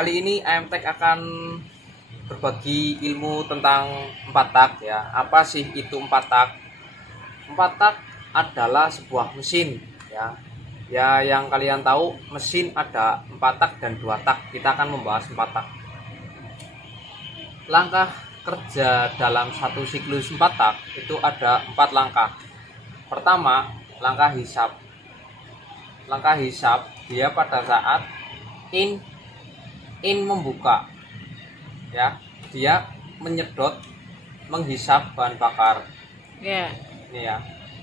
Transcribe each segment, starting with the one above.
Kali ini AMTech akan berbagi ilmu tentang 4 tak ya. Apa sih itu 4 tak? 4 tak adalah sebuah mesin ya. Ya, yang kalian tahu mesin ada 4 tak dan 2 tak. Kita akan membahas 4 tak. Langkah kerja dalam satu siklus 4 tak itu ada 4 langkah. Pertama, langkah hisap. Langkah hisap dia pada saat in membuka ya, dia menyedot, menghisap bahan bakar ini ya,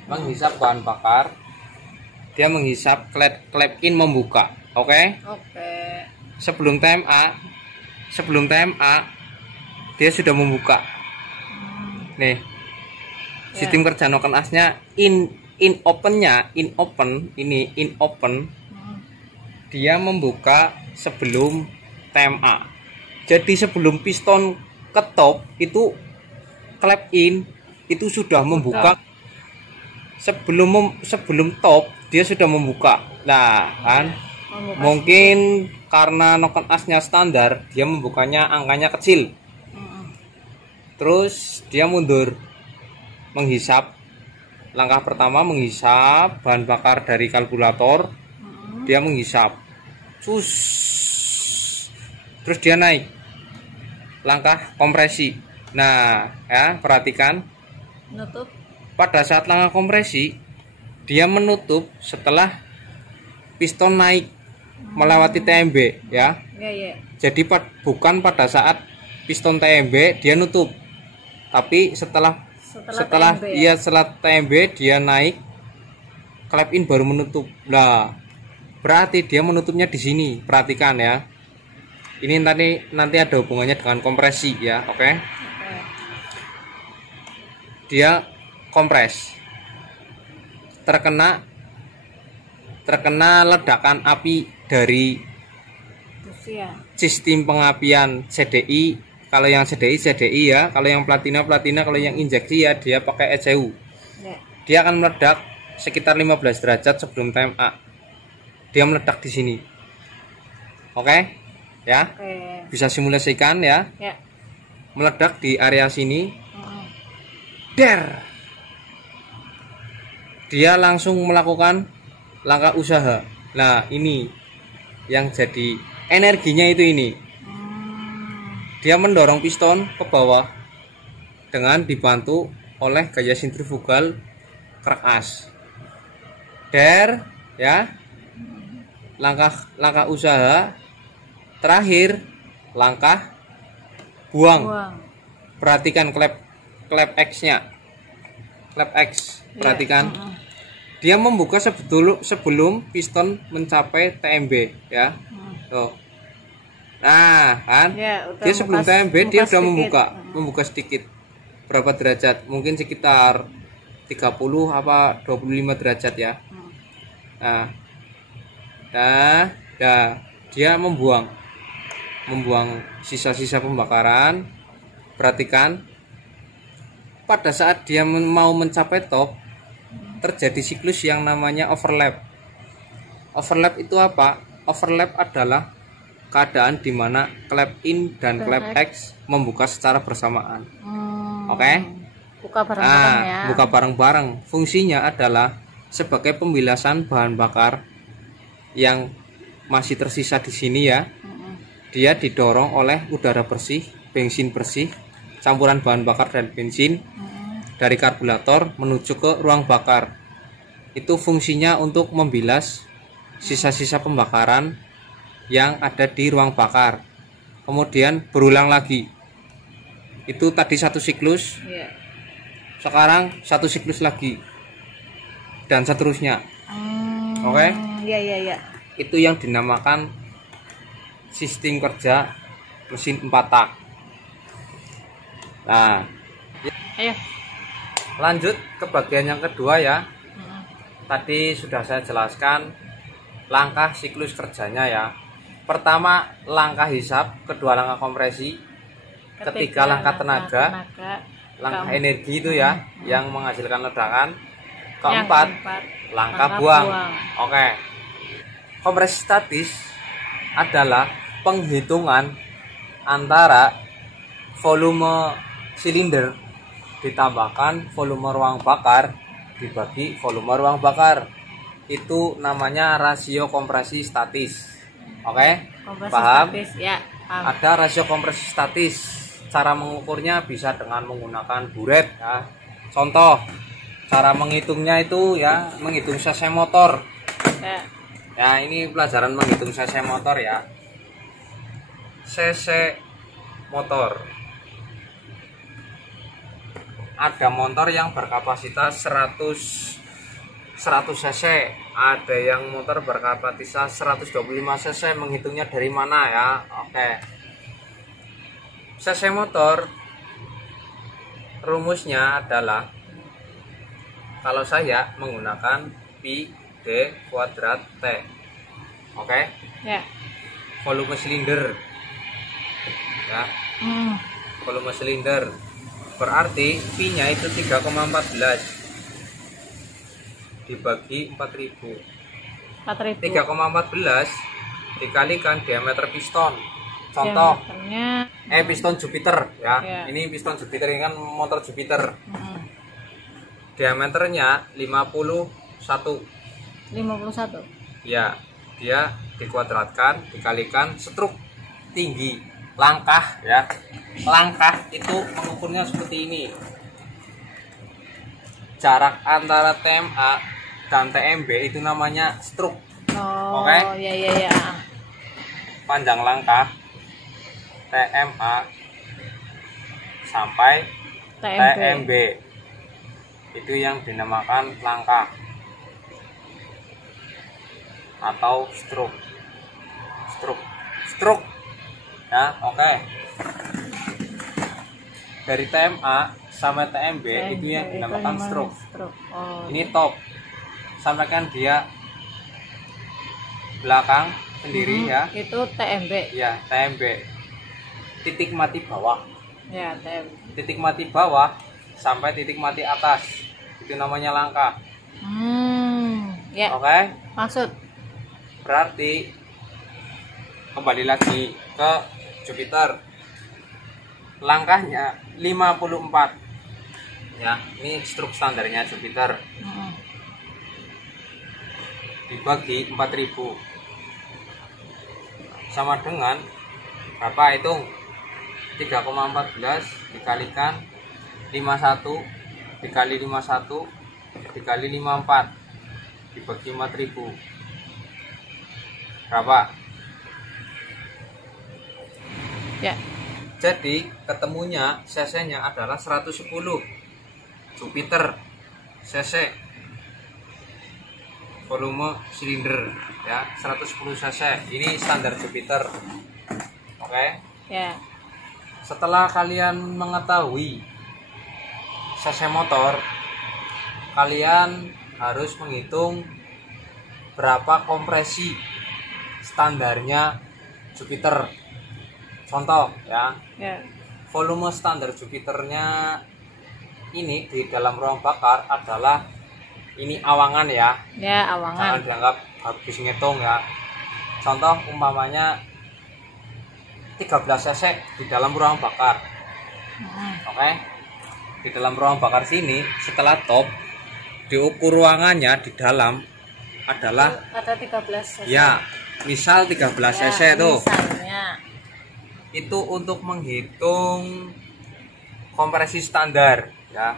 menghisap bahan bakar, dia menghisap clap in membuka. Oke. Sebelum TMA dia sudah membuka nih. Sistem kerja noken asnya in open dia membuka sebelum TMA. Jadi sebelum piston ke top itu clap in itu sudah membuka. Sebelum top dia sudah membuka. Nah kan mungkin karena noken asnya standar, dia membukanya angkanya kecil. Terus dia mundur menghisap. Langkah pertama menghisap bahan bakar dari karburator. Dia menghisap terus dia naik. Langkah kompresi. Nah ya, perhatikan menutup. Pada saat langkah kompresi dia menutup setelah piston naik melewati TMB ya. Jadi bukan pada saat piston TMB dia nutup, tapi setelah TMB dia naik clap in baru menutup. Nah, berarti dia menutupnya di sini. Perhatikan ya. Ini nanti ada hubungannya dengan kompresi ya, oke? Dia kompres. Terkena ledakan api dari sistem pengapian CDI. Kalau yang CDI ya, kalau yang platina, kalau yang injeksi ya dia pakai ECU. Dia akan meledak sekitar 15 derajat sebelum TMA. Dia meledak di sini. Oke? Ya. Bisa simulasikan ya. Meledak di area sini. Dia langsung melakukan langkah usaha. Nah, ini yang jadi energinya itu ini. Dia mendorong piston ke bawah dengan dibantu oleh gaya sentrifugal kerak as. Ya. Langkah usaha. Terakhir langkah buang. Perhatikan clap X-nya. Clap X, perhatikan. Dia membuka sebelum piston mencapai TMB ya. Tuh. Nah, kan? Dia sebelum TMB dia sudah membuka sedikit. Berapa derajat? Mungkin sekitar 30 apa 25 derajat ya. Nah, dia membuang sisa-sisa pembakaran. Perhatikan, pada saat dia mau mencapai top terjadi siklus yang namanya overlap. Overlap itu apa? Overlap adalah keadaan di mana clap in dan clap X membuka secara bersamaan. Oke? Buka bareng-bareng ya. Buka bareng-bareng. Fungsinya adalah sebagai pembilasan bahan bakar yang masih tersisa di sini ya. Dia didorong oleh udara bersih, bensin bersih, campuran bahan bakar dan bensin dari karburator menuju ke ruang bakar. Itu fungsinya untuk membilas sisa-sisa pembakaran yang ada di ruang bakar. Kemudian berulang lagi. Itu tadi satu siklus. Sekarang satu siklus lagi. Dan seterusnya. Oke? Itu yang dinamakan sistem kerja mesin 4 tak. Nah, lanjut ke bagian yang kedua ya. Tadi sudah saya jelaskan langkah siklus kerjanya ya. Pertama langkah hisap, kedua langkah kompresi, ketiga langkah tenaga, langkah energi itu ya, yang menghasilkan ledakan. Keempat langkah buang. Oke. Kompresi statis adalah penghitungan antara volume silinder ditambahkan volume ruang bakar dibagi volume ruang bakar. Itu namanya rasio kompresi statis. Oke? Kompresi Paham? statis, ya. Ada rasio kompresi statis. Cara mengukurnya bisa dengan menggunakan buret ya. Contoh, cara menghitungnya itu ya menghitung cc motor. Ya. Ya, ini pelajaran menghitung cc motor ya. cc motor. Ada motor yang berkapasitas 100 cc, ada yang motor berkapasitas 125 cc. Menghitungnya dari mana ya? Oke. cc motor rumusnya adalah, kalau saya menggunakan pi d kuadrat t. Oke. Ya. Volume silinder. Ya. Volume silinder. Berarti pi-nya itu 3,14 dibagi 4000. 4.000. 3,14 dikalikan diameter piston. Contoh, piston Jupiter ya. Ya. Ini piston Jupiter, ini kan motor Jupiter. Diameternya 51. 51. Ya, dia dikuadratkan dikalikan struk tinggi langkah ya. Langkah itu mengukurnya seperti ini. Jarak antara TMA dan TMB itu namanya struk. Oh, Oke? ya. Panjang langkah TMA sampai TMB itu yang dinamakan langkah atau struk ya. Oke. Dari TMA sampai TMB itu yang dinamakan struk. Oh. Ini top, sampaikan dia belakang sendiri ya. Itu TMB. Ya, TMB. Titik mati bawah. Ya, TMB. Titik mati bawah sampai titik mati atas itu namanya langkah. Ya. Oke. Maksud. Berarti kembali lagi ke Jupiter. Langkahnya 54. Ya, ini struk standarnya Jupiter. Dibagi 4000 sama dengan berapa? Hitung. 3,14 dikalikan 51 dikali 51 dikali 54 dibagi 4000 berapa? Ya. Jadi ketemunya cc-nya adalah 110 Jupiter cc, volume silinder ya 110 cc. Ini standar Jupiter. Oke. Ya. Setelah kalian mengetahui cc motor, kalian harus menghitung berapa kompresi standarnya Jupiter. Contoh ya. Ya. Volume standar Jupiternya ini di dalam ruang bakar adalah ini awangan ya. Ya, awangan. Jangan dianggap habis ngitung ya. Contoh umpamanya 13 cc di dalam ruang bakar. Oke. Di dalam ruang bakar sini setelah top diukur ruangannya di dalam adalah ada 13 cc. ya, misal 13 cc tuh. Misalnya. Itu untuk menghitung kompresi standar ya.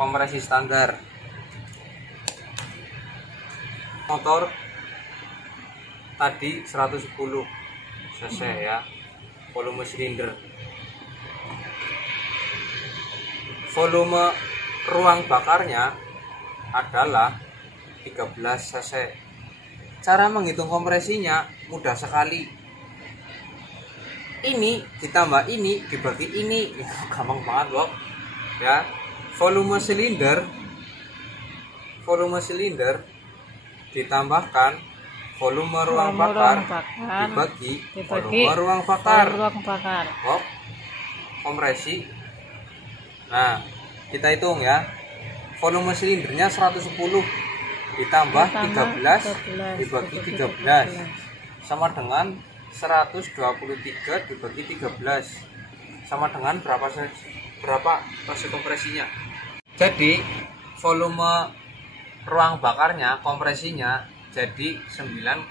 Kompresi standar motor tadi 110 cc ya, volume silinder. Volume ruang bakarnya adalah 13 cc. Cara menghitung kompresinya mudah sekali. Ini ditambah ini dibagi ini, gampang banget loh ya. Volume silinder ditambahkan volume ruang bakar dibagi volume ruang bakar. Oh, kompresi. Nah, kita hitung ya. Volume silindernya 110 ditambah 13 dibagi 13 sama dengan 123 dibagi 13 sama dengan berapa proses kompresinya. Jadi volume ruang bakarnya, kompresinya jadi 9,4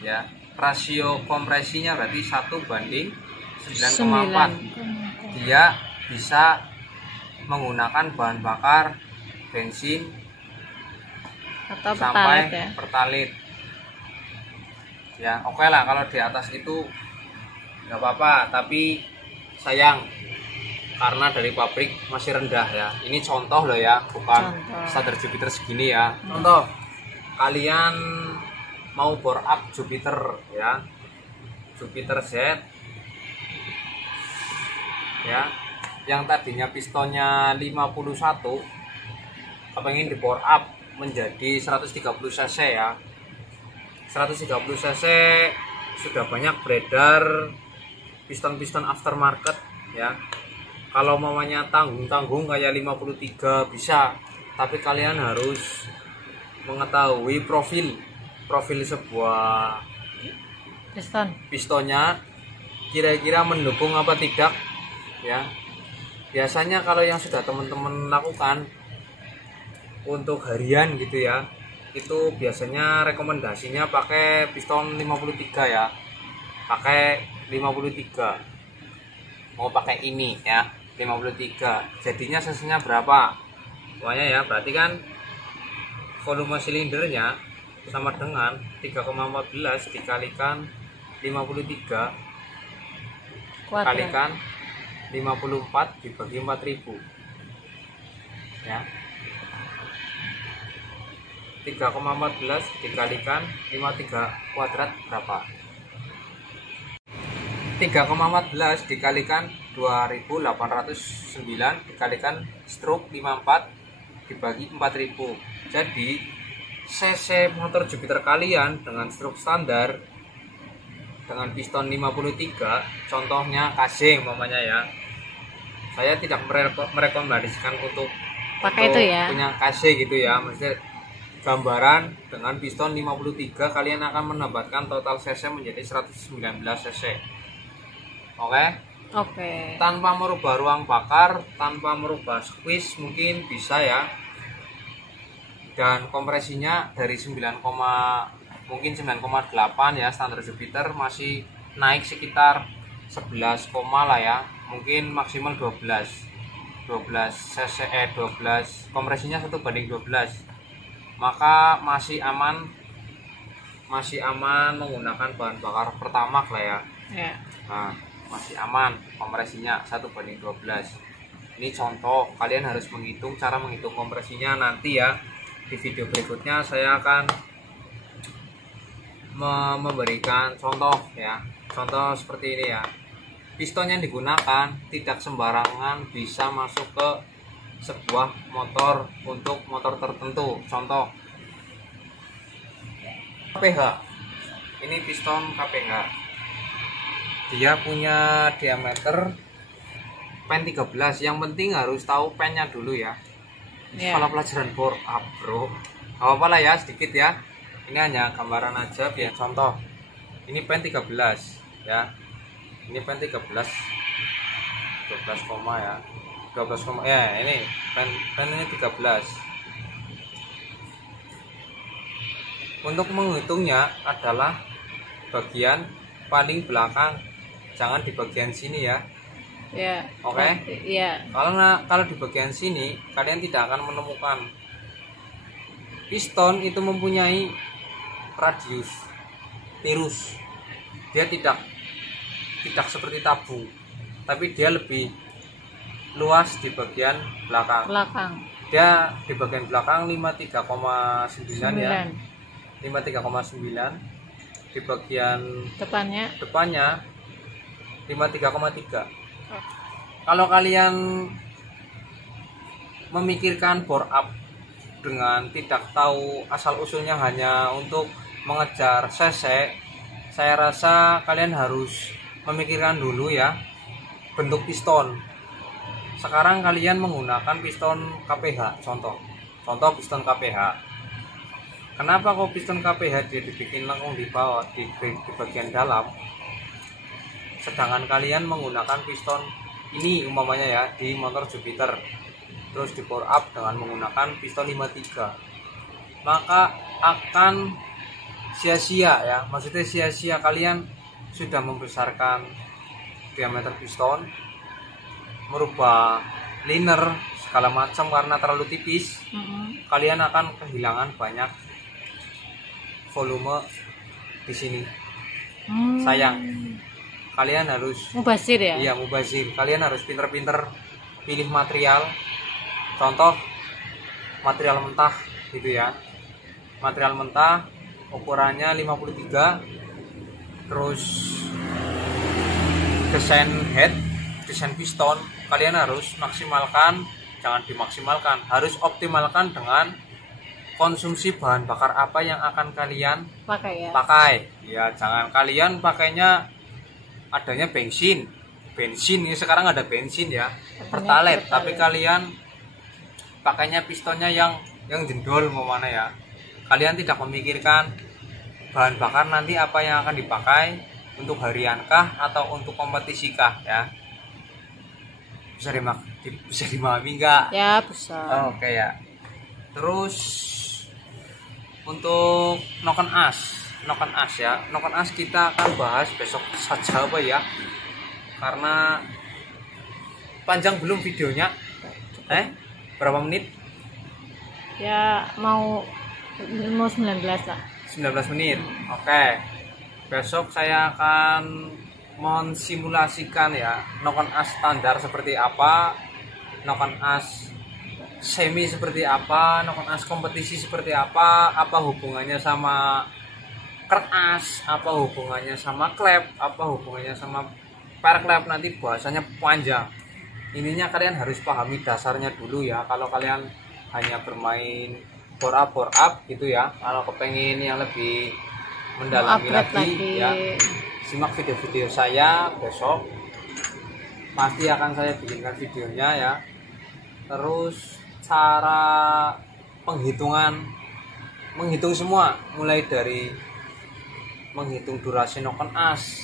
ya. Rasio kompresinya berarti 1:9,4. Dia bisa menggunakan bahan bakar bensin atau sampai pertalite ya. pertalite. Ya, oke lah kalau di atas itu nggak apa-apa, tapi sayang karena dari pabrik masih rendah ya. Ini contoh loh ya, bukan standar Jupiter segini ya. Contoh, kalian mau bore up Jupiter ya, Jupiter Z ya, yang tadinya pistonnya 51 kepengen di bore up menjadi 130 cc ya. 130 cc sudah banyak beredar piston-piston aftermarket ya. Kalau mamanya tanggung-tanggung kayak 53 bisa, tapi kalian harus mengetahui profil sebuah pistonnya kira-kira mendukung apa tidak ya. Biasanya kalau yang sudah teman-teman lakukan untuk harian gitu ya, itu biasanya rekomendasinya pakai piston 53 ya, pakai 53, mau pakai ini ya 53. Jadinya sesinya berapa pokoknya ya, berarti kan volume silindernya sama dengan 3,14 dikalikan 53 kalikan 54 dibagi 4000 ya. 3,14 dikalikan 53 kuadrat berapa? 3,14 dikalikan 2809 dikalikan stroke 54 dibagi 4000. Jadi cc motor Jupiter kalian dengan stroke standar dengan piston 53, contohnya casing umpamanya ya. Saya tidak merekomendasikan untuk pakai itu ya, punya casing gitu ya. Maksudnya gambaran dengan piston 53 kalian akan menambahkan total cc menjadi 119 cc. Oke. Tanpa merubah ruang bakar, tanpa merubah squeeze mungkin bisa ya. Dan kompresinya dari 9,8 ya standar Jupiter, masih naik sekitar 11, lah ya. Mungkin maksimal 12 cc 12, kompresinya 1:12. Maka masih aman menggunakan bahan bakar Pertamax lah ya. Nah, masih aman kompresinya 1:12. Ini contoh, kalian harus menghitung, cara menghitung kompresinya nanti ya. Di video berikutnya saya akan memberikan contoh ya, contoh seperti ini ya. Piston yang digunakan tidak sembarangan bisa masuk ke sebuah motor untuk motor tertentu. Contoh KPH, ini piston KPH, dia punya diameter pen 13. Yang penting harus tahu pennya dulu ya. Kalau pelajaran bore up bro, apa lah ya, sedikit ya. Ini hanya gambaran aja biar contoh. Ini pen 13 ya. Ini pen 13 12 koma ya. 12 ya, ini pen ini 13. Untuk menghitungnya adalah bagian paling belakang, jangan di bagian sini ya. Oke. Kalau di bagian sini kalian tidak akan menemukan. Piston itu mempunyai radius tirus. Dia tidak seperti tabung, tapi dia lebih luas di bagian belakang. Dia di bagian belakang 53,9 ya. 53,9. Di bagian depannya 53,3. Kalau kalian memikirkan bore up dengan tidak tahu asal usulnya hanya untuk mengejar cc, saya rasa kalian harus memikirkan dulu ya bentuk piston. Sekarang kalian menggunakan piston KPH, contoh piston KPH. Kenapa kok piston KPH dia dibikin lengkung di bawah, di bagian dalam, sedangkan kalian menggunakan piston ini umpamanya ya di motor Jupiter, terus di power up dengan menggunakan piston 53, maka akan sia-sia ya, maksudnya sia-sia kalian sudah membesarkan diameter piston, merubah liner segala macam karena terlalu tipis. Kalian akan kehilangan banyak volume di sini. Sayang. Kalian harus Mubazir ya? Iya, mubazir. Kalian harus pinter-pinter pilih material. Contoh material mentah gitu ya. Material mentah ukurannya 53. Terus desain head, desain piston kalian harus maksimalkan, jangan dimaksimalkan, harus optimalkan dengan konsumsi bahan bakar apa yang akan kalian pakai ya. Jangan kalian pakainya adanya bensin ini, sekarang ada bensin ya, pertalite, tapi kalian pakainya pistonnya yang jendol mana ya. Kalian tidak memikirkan bahan bakar nanti apa yang akan dipakai, untuk hariankah atau untuk kompetisikah ya. Bisa dimahami enggak? Ya, bisa. Oke ya. Terus untuk noken as ya, noken as kita akan bahas besok saja apa ya, karena panjang belum videonya. Berapa menit? Ya mau 19 lah. 19 menit. Oke. Besok saya akan mensimulasikan ya noken as standar seperti apa, noken as semi seperti apa, noken as kompetisi seperti apa hubungannya sama krek as, apa hubungannya sama klep, apa hubungannya sama per klep, nanti bahasanya panjang. Ininya kalian harus pahami dasarnya dulu ya, kalau kalian hanya bermain bore up gitu ya. Kalau kepengen yang lebih mendalami lagi ya, simak video-video saya besok, pasti akan saya bikinkan videonya ya. Terus cara menghitung semua, mulai dari menghitung durasi noken as.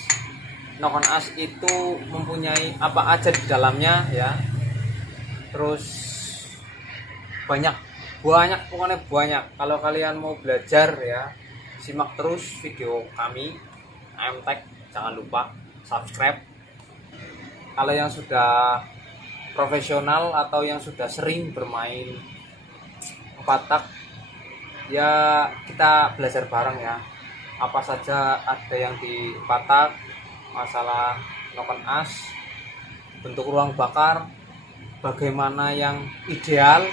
Noken as itu mempunyai apa aja di dalamnya ya. Terus pokoknya banyak. Kalau kalian mau belajar ya, simak terus video kami AMTech, jangan lupa subscribe. Kalau yang sudah profesional atau yang sudah sering bermain 4 tak ya, kita belajar bareng ya, apa saja ada yang di 4 tak, masalah noken as, bentuk ruang bakar, bagaimana yang ideal